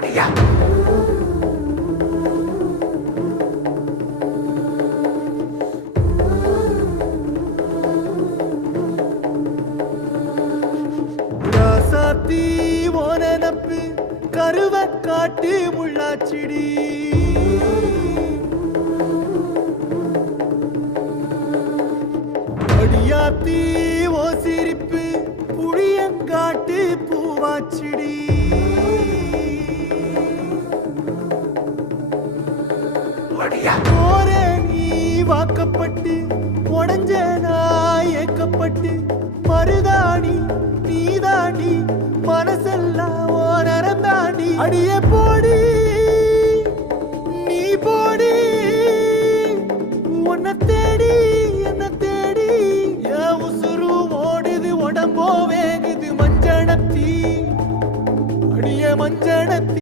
அடியா ராசாத்தி ஓனப்பு கருவ காட்டு முள்ளாச்சிடி அடியாத்தி ஓ சிரிப்பு புளியங்காட்டு பூவாச்சிடி அடியா போற நீ வாக்கப்பட்டு உடஞ்ச நாய் ஏக்கப்பட்டு மருதாணி நீதாண்டி மனசெல்லாம் ஓனரம் தாண்டி அடியே போடி நீ போடி உன்னை